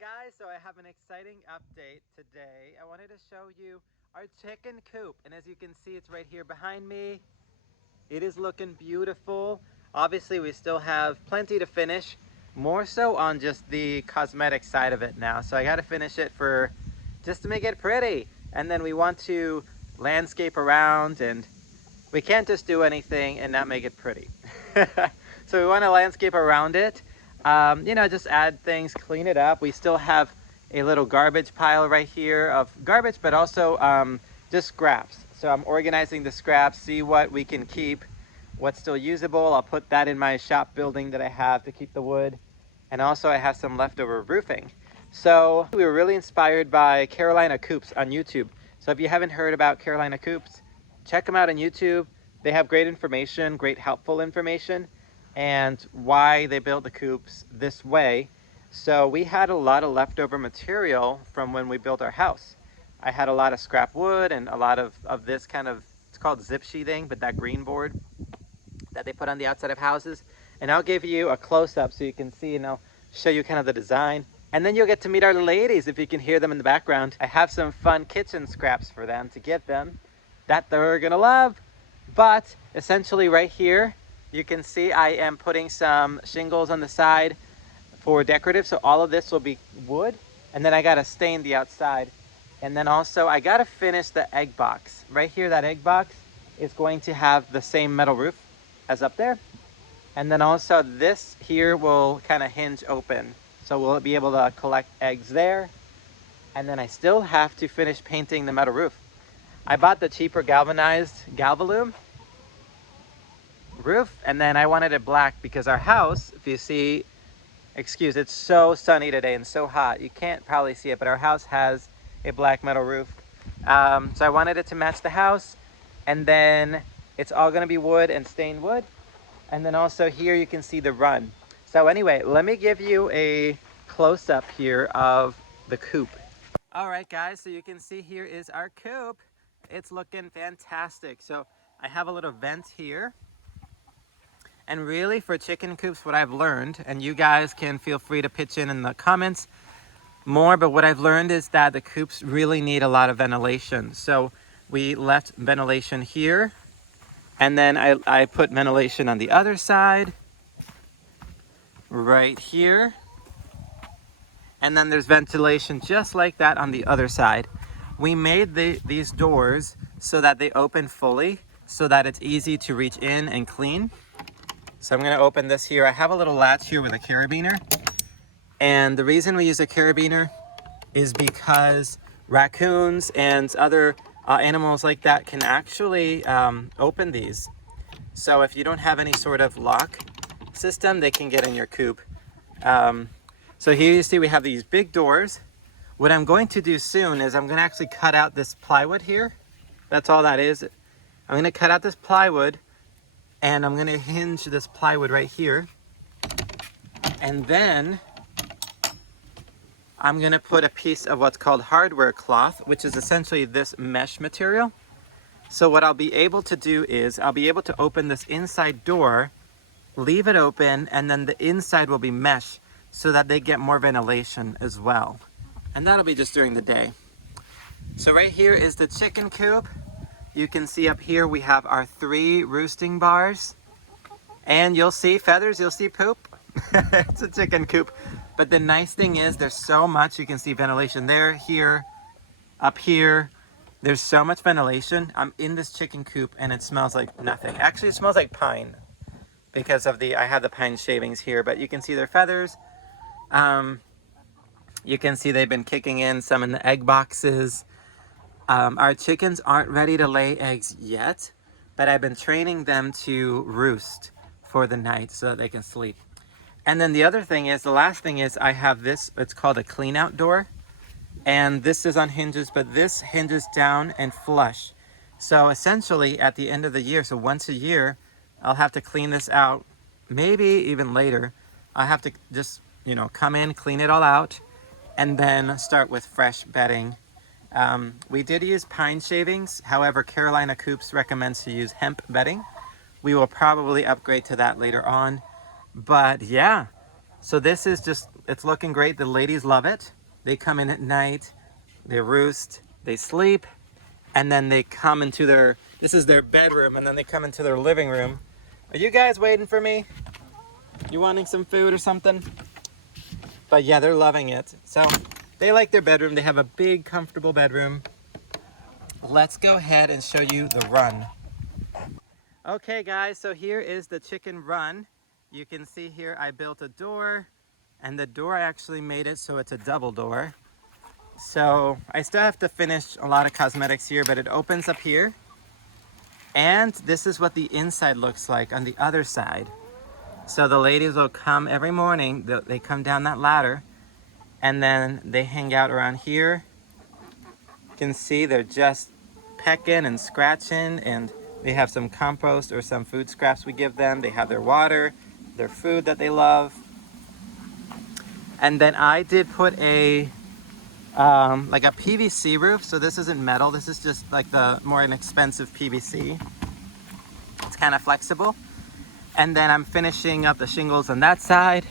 Guys, so I have an exciting update today. I wanted to show you our chicken coop, and as you can see, it's right here behind me. It is looking beautiful. Obviously, we still have plenty to finish, more so on just the cosmetic side of it now. So I got to finish it for just to make it pretty, and then we want to landscape around, and we can't just do anything and not make it pretty. So we want to landscape around it. You know, just add things, clean it up. We still have a little garbage pile right here of garbage, but also just scraps. So I'm organizing the scraps, see what we can keep, what's still usable. I'll put that in my shop building that I have to keep the wood. And also I have some leftover roofing. So we were really inspired by Carolina Coops on YouTube. So if you haven't heard about Carolina Coops, check them out on YouTube. They have great information, great helpful information, and why they built the coops this way. So we had a lot of leftover material from when we built our house. I had a lot of scrap wood and a lot of this kind of, it's called zip sheathing, but that green board that they put on the outside of houses. And I'll give you a close-up so you can see, and I'll show you kind of the design. And then you'll get to meet our ladies if you can hear them in the background. I have some fun kitchen scraps for them to give them that they're gonna love. But essentially right here, you can see I am putting some shingles on the side for decorative. So all of this will be wood. And then I gotta stain the outside. And then also I gotta finish the egg box. Right here, that egg box is going to have the same metal roof as up there. And then also this here will kind of hinge open. So we'll be able to collect eggs there. And then I still have to finish painting the metal roof. I bought the cheaper galvanized Galvalume roof, and then I wanted it black because our house, if you see, it's so sunny today and so hot. You can't probably see it, but our house has a black metal roof. So I wanted it to match the house, and then it's all gonna be wood and stained wood. And then also here you can see the run. So anyway, let me give you a close-up here of the coop. All right, guys, so you can see here is our coop. It's looking fantastic. So I have a little vent here. And really for chicken coops, what I've learned, and you guys can feel free to pitch in the comments more, but what I've learned is that the coops really need a lot of ventilation. So we left ventilation here, and then I put ventilation on the other side, right here. And then there's ventilation just like that on the other side. We made these doors so that they open fully, so that it's easy to reach in and clean. So I'm gonna open this here. I have a little latch here with a carabiner. And the reason we use a carabiner is because raccoons and other animals like that can actually open these. So if you don't have any sort of lock system, they can get in your coop. So here you see we have these big doors. What I'm going to do soon is I'm gonna actually cut out this plywood here. That's all that is. I'm gonna cut out this plywood, and I'm gonna hinge this plywood right here. And then I'm gonna put a piece of what's called hardware cloth, which is essentially this mesh material. So what I'll be able to do is I'll be able to open this inside door, leave it open, and then the inside will be mesh so that they get more ventilation as well. And that'll be just during the day. So right here is the chicken coop. You can see up here we have our 3 roosting bars. And you'll see feathers, you'll see poop. It's a chicken coop. But the nice thing is there's so much. You can see ventilation there, here, up here. There's so much ventilation. I'm in this chicken coop and it smells like nothing. Actually, it smells like pine because of I have the pine shavings here, but you can see their feathers. You can see they've been kicking in some in the egg boxes. Our chickens aren't ready to lay eggs yet, but I've been training them to roost for the night so that they can sleep. And then the other thing is, the last thing is I have this, it's called a clean out door. And this is on hinges, but this hinges down and flush. So essentially at the end of the year, so once a year, I'll have to clean this out, maybe even later. I have to just, come in, clean it all out, and then start with fresh bedding. We did use pine shavings. However, Carolina Coops recommends to use hemp bedding. We will probably upgrade to that later on. But yeah, so this is just it's looking great. The ladies love it. They come in at night, they roost, they sleep, and then they come into this is their bedroom, and then they come into their living room. Are you guys waiting for me? You wanting some food or something? But yeah, they're loving it. So they like their bedroom. They have a big, comfortable bedroom. Let's go ahead and show you the run. Okay guys, so here is the chicken run. You can see here I built a door, and the door I actually made it so it's a double door. So I still have to finish a lot of cosmetics here, but it opens up here. And this is what the inside looks like on the other side. So the ladies will come every morning, they come down that ladder, and then they hang out around here. You can see they're just pecking and scratching, and they have some compost or some food scraps we give them. They have their water, their food that they love. And then I did put a like a PVC roof. So this isn't metal, this is just like the more inexpensive PVC. It's kind of flexible. And then I'm finishing up the shingles on that side.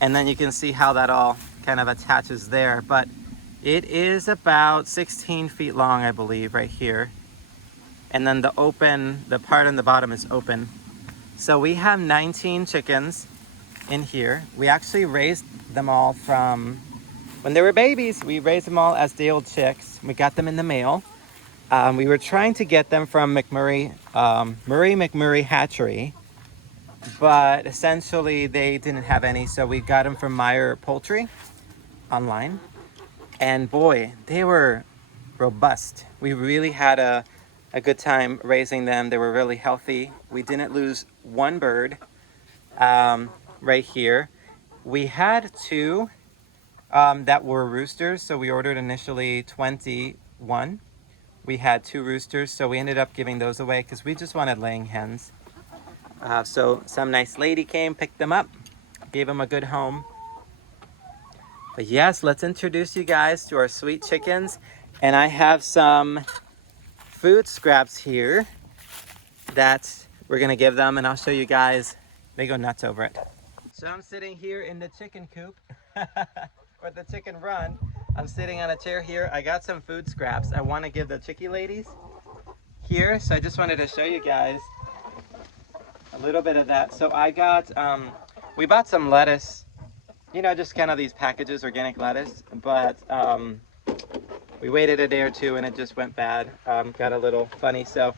And then you can see how that all kind of attaches there. But it is about 16 feet long, I believe, right here. And then the part on the bottom is open. So we have 19 chickens in here. We actually raised them all from when they were babies. We raised them all as day-old chicks. We got them in the mail. We were trying to get them from Murray McMurray Hatchery, but essentially they didn't have any, so we got them from Meyer Poultry online. And boy, they were robust. We really had a good time raising them. They were really healthy. We didn't lose one bird right here. We had two that were roosters, so we ordered initially 21. We had 2 roosters, so we ended up giving those away because we just wanted laying hens. So some nice lady came, picked them up, gave them a good home. But yes, let's introduce you guys to our sweet chickens. And I have some food scraps here that we're gonna give them, and I'll show you guys. They go nuts over it. So I'm sitting here in the chicken coop, or the chicken run. I'm sitting on a chair here. I got some food scraps I want to give the chickie ladies here, so I just wanted to show you guys a little bit of that. So I got, we bought some lettuce, you know, just kind of these packages, organic lettuce, but we waited a day or two and it just went bad, got a little funny. So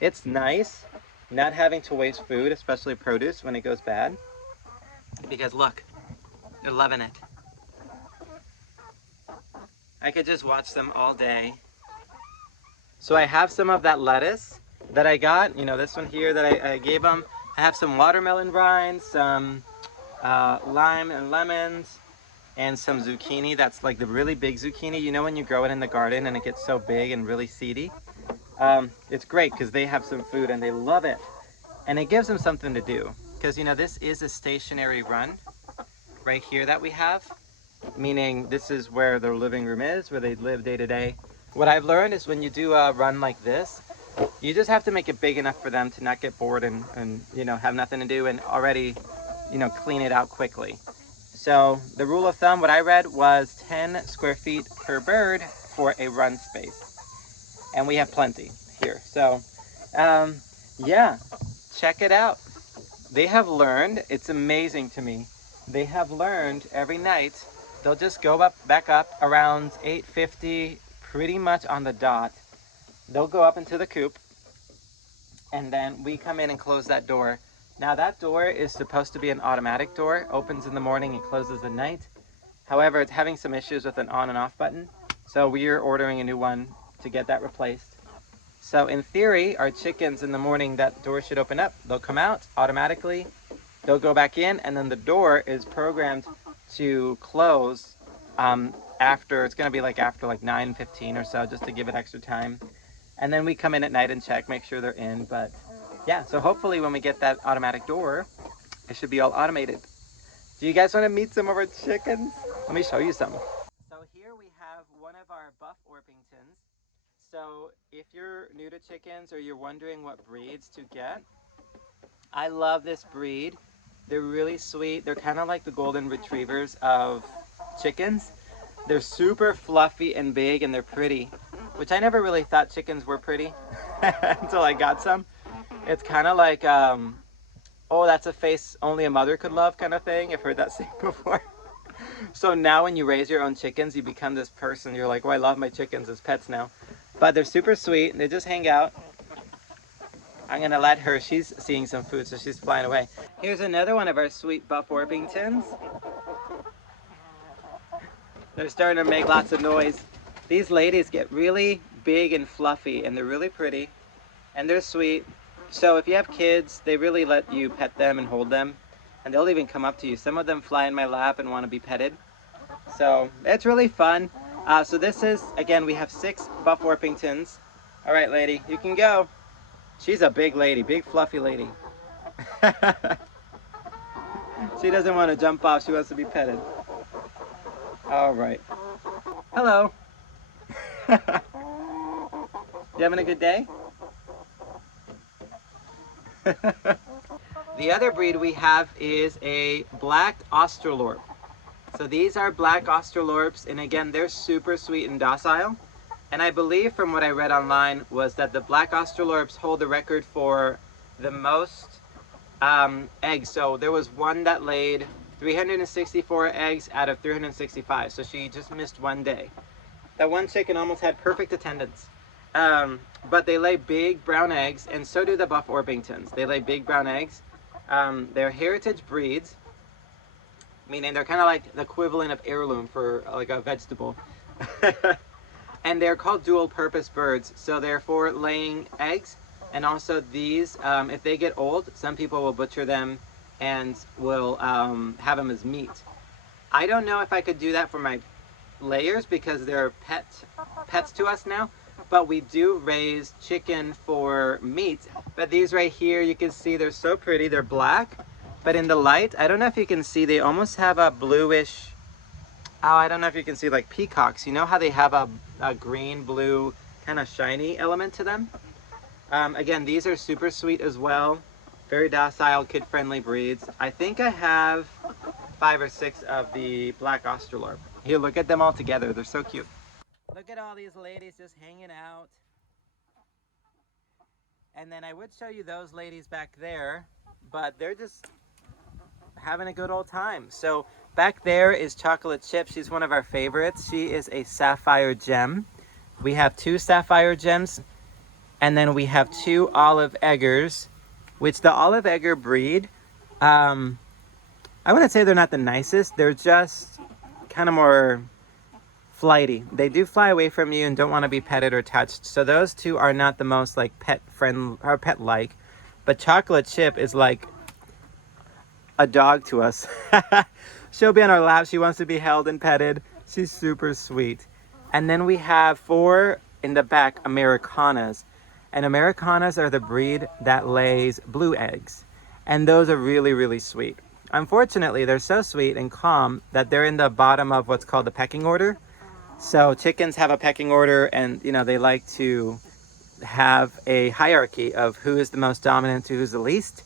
it's nice not having to waste food, especially produce, when it goes bad, because look, they're loving it. I could just watch them all day. So I have some of that lettuce that I got, you know, this one here that I gave them. I have some watermelon rinds, some lime and lemons, and some zucchini. That's like the really big zucchini. You know when you grow it in the garden and it gets so big and really seedy? It's great because they have some food and they love it. And it gives them something to do. Because, you know, this is a stationary run right here that we have. Meaning this is where their living room is, where they live day to day. What I've learned is when you do a run like this, you just have to make it big enough for them to not get bored and you know, have nothing to do, and already, you know, clean it out quickly. So the rule of thumb, what I read, was 10 square feet per bird for a run space. And we have plenty here. So yeah, check it out. They have learned, it's amazing to me, they have learned every night. They'll just go back up around 8:50, pretty much on the dot. They'll go up into the coop, and then we come in and close that door. Now that door is supposed to be an automatic door, opens in the morning and closes at night. However, it's having some issues with an on and off button, so we are ordering a new one to get that replaced. So in theory, our chickens in the morning, that door should open up. They'll come out automatically, they'll go back in, and then the door is programmed to close after, it's going to be like after like 9:15 or so, just to give it extra time. And then we come in at night and check, make sure they're in. But yeah, so hopefully when we get that automatic door, it should be all automated. Do you guys want to meet some of our chickens? Let me show you some. So here we have one of our buff Orpingtons. So if you're new to chickens or you're wondering what breeds to get, I love this breed. They're really sweet. They're kind of like the golden retrievers of chickens. They're super fluffy and big, and they're pretty, which I never really thought chickens were pretty until I got some. It's kind of like, oh, that's a face only a mother could love kind of thing. I've heard that saying before. So now when you raise your own chickens, you become this person. You're like, oh, I love my chickens as pets now. But they're super sweet. They just hang out. I'm going to let her. She's seeing some food, so she's flying away. Here's another one of our sweet Buff Orpingtons. They're starting to make lots of noise. These ladies get really big and fluffy, and they're really pretty, and they're sweet. So if you have kids, they really let you pet them and hold them, and they'll even come up to you. Some of them fly in my lap and want to be petted. So it's really fun. So this is, again, we have 6 Buff Orpingtons. All right, lady, you can go. She's a big lady, big fluffy lady. She doesn't want to jump off, she wants to be petted. All right. Hello. You having a good day? The other breed we have is a black Australorp. So these are black Australorps, and again, they're super sweet and docile. And I believe from what I read online was that the black Australorps hold the record for the most eggs. So there was one that laid 364 eggs out of 365. So she just missed one day. That one chicken almost had perfect attendance. But they lay big brown eggs, and so do the Buff Orpingtons. They lay big brown eggs. They're heritage breeds, meaning they're kind of like the equivalent of heirloom for like a vegetable. And they're called dual purpose birds, so they're for laying eggs. And also these, if they get old, some people will butcher them and will have them as meat. I don't know if I could do that for my layers because they're pets to us now, but we do raise chicken for meat. But these right here, you can see they're so pretty. They're black, but in the light, I don't know if you can see, they almost have a bluish, oh, I don't know if you can see, like peacocks. You know how they have a green, blue, kind of shiny element to them? Again, these are super sweet as well. Very docile, kid-friendly breeds. I think I have 5 or 6 of the black Australorp. Here, look at them all together. They're so cute. Look at all these ladies just hanging out. And then I would show you those ladies back there, but they're just having a good old time. So back there is Chocolate Chip. She's one of our favorites. She is a sapphire gem. We have 2 sapphire gems, and then we have 2 olive eggers, which the olive egger breed, I wouldn't say they're not the nicest. They're just kind of more flighty. They do fly away from you and don't want to be petted or touched. So those 2 are not the most like pet friend or pet like. But Chocolate Chip is like a dog to us. She'll be on our lap. She wants to be held and petted. She's super sweet. And then we have 4 in the back Americanas. And Americanas are the breed that lays blue eggs. And those are really, really sweet. Unfortunately, they're so sweet and calm that they're in the bottom of what's called the pecking order. So chickens have a pecking order, and you know, they like to have a hierarchy of who is the most dominant to who's the least.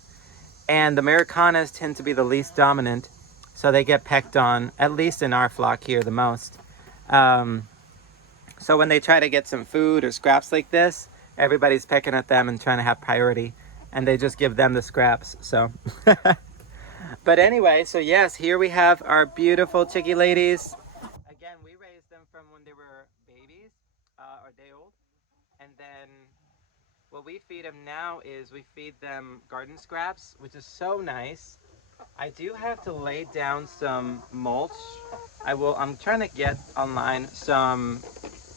And the Americanas tend to be the least dominant, so they get pecked on, at least in our flock here, the most. So when they try to get some food or scraps like this, everybody's pecking at them and trying to have priority, and they just give them the scraps. So but anyway, so yes, here we have our beautiful chickie ladies. Again, we raised them from when they were babies, or day old, and then what we feed them now is we feed them garden scraps, which is so nice. I do have to lay down some mulch. I'm trying to get online some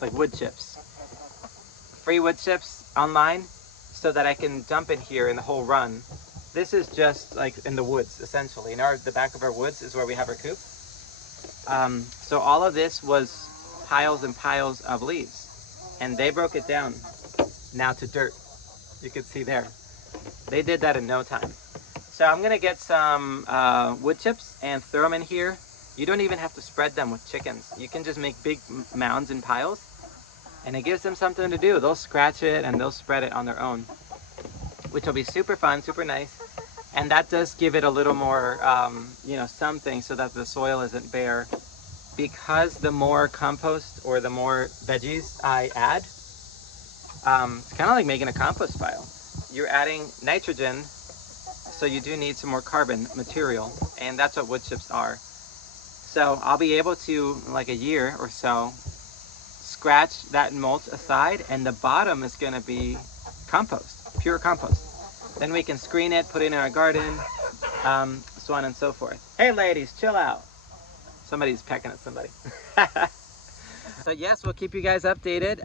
like wood chips, free wood chips online, so that I can dump it here in the whole run. This is just like in the woods, essentially. The back of our woods is where we have our coop. So all of this was piles and piles of leaves, and they broke it down now to dirt. You can see there. They did that in no time. So I'm gonna get some wood chips and throw them in here. You don't even have to spread them with chickens. You can just make big mounds and piles, and it gives them something to do. They'll scratch it and they'll spread it on their own, which will be super fun, super nice. And that does give it a little more, you know, something so that the soil isn't bare. Because the more compost or the more veggies I add, it's kind of like making a compost pile. You're adding nitrogen, so you do need some more carbon material, and that's what wood chips are. So I'll be able to, like a year or so, scratch that mulch aside, and the bottom is going to be compost, pure compost. Then we can screen it, put it in our garden, so on and so forth. Hey ladies, chill out. Somebody's pecking at somebody. So yes, we'll keep you guys updated.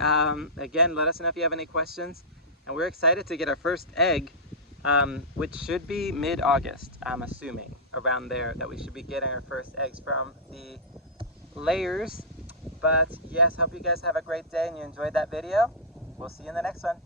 Again, let us know if you have any questions. And we're excited to get our first egg, which should be mid-August, I'm assuming, around there, that we should be getting our first eggs from the layers. But yes, hope you guys have a great day and you enjoyed that video. We'll see you in the next one.